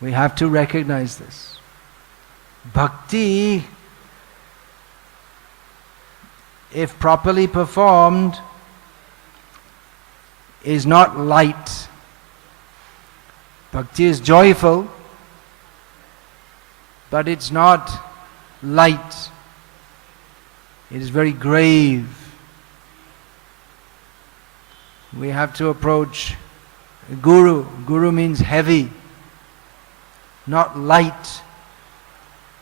We have to recognize this. Bhakti, if properly performed, is not light. Bhakti is joyful, but it's not light. It is very grave. We have to approach Guru. Guru means heavy, not light.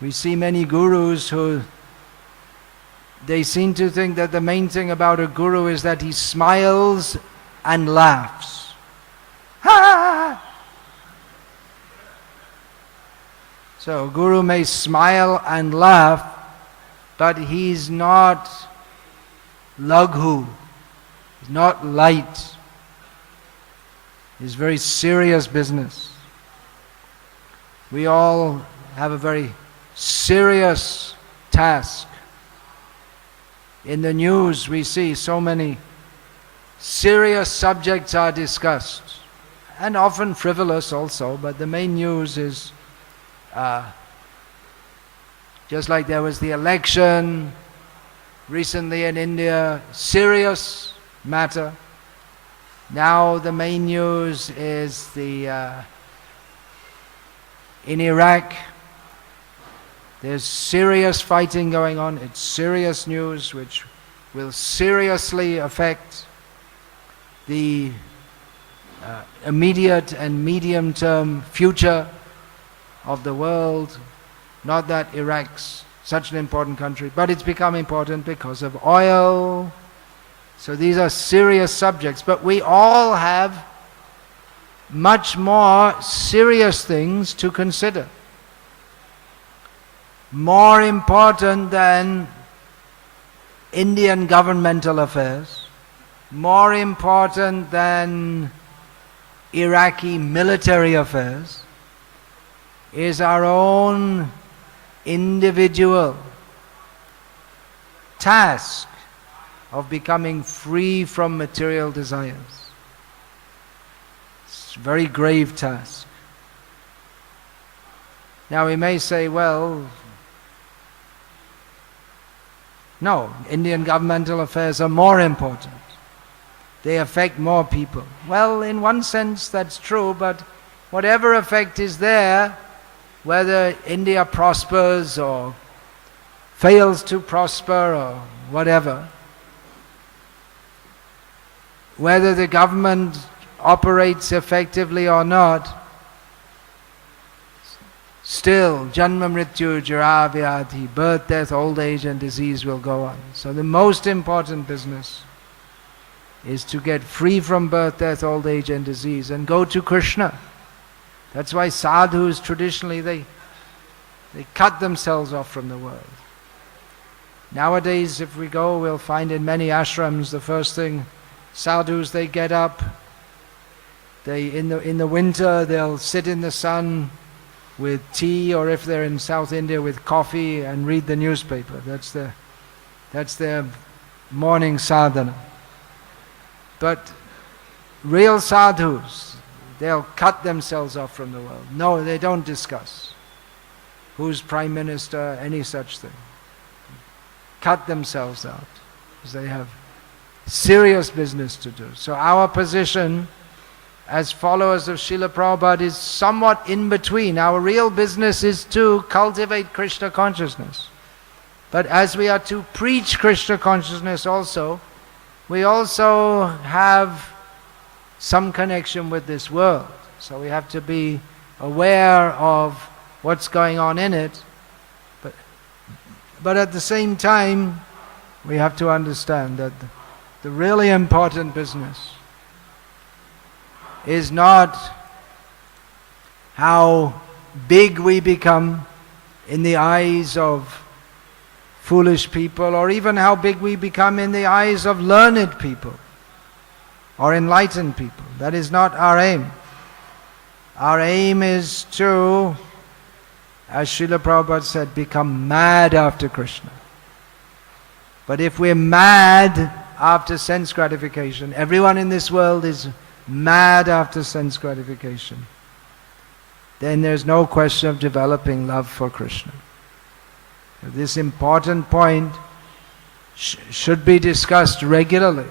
We see many gurus who, they seem to think that the main thing about a guru is that he smiles and laughs. Ha! So Guru may smile and laugh, but he's not laghu, he's not light. It's very serious business. We all have a very serious task. In the news we see so many serious subjects are discussed, and often frivolous also, but the main news is just like there was the election recently in India, serious matter. Now the main news is in Iraq, there's serious fighting going on. It's serious news which will seriously affect the immediate and medium-term future of the world. Not that Iraq's such an important country, but it's become important because of oil. So these are serious subjects, but we all have much more serious things to consider. More important than Indian governmental affairs, more important than Iraqi military affairs, is our own individual task of becoming free from material desires. It's a very grave task. Now we may say, well, no, Indian governmental affairs are more important. They affect more people. Well, in one sense that's true, but whatever effect is there, whether India prospers or fails to prosper or whatever, whether the government operates effectively or not, still, janma mrityu jara vyadhi, birth, death, old age and disease will go on. So the most important business is to get free from birth, death, old age and disease and go to Krishna. That's why sadhus traditionally, they cut themselves off from the world. Nowadays, if we go, we'll find in many ashrams, the first thing, sadhus, they get up, in the winter, they'll sit in the sun with tea, or if they're in South India, with coffee and read the newspaper. That's their morning sadhana. But real sadhus, they'll cut themselves off from the world. No, they don't discuss who's prime minister, any such thing. Cut themselves out, because they have serious business to do. So our position as followers of Srila Prabhupada is somewhat in between. Our real business is to cultivate Krishna consciousness. But as we are to preach Krishna consciousness also, we also have some connection with this world. So we have to be aware of what's going on in it. But at the same time, we have to understand that the really important business is not how big we become in the eyes of foolish people, or even how big we become in the eyes of learned people or enlightened people. That is not our aim. Our aim is to, as Srila Prabhupada said, become mad after Krishna. But if we're mad after sense gratification, everyone in this world is mad after sense gratification, then there's no question of developing love for Krishna. This important point should be discussed regularly.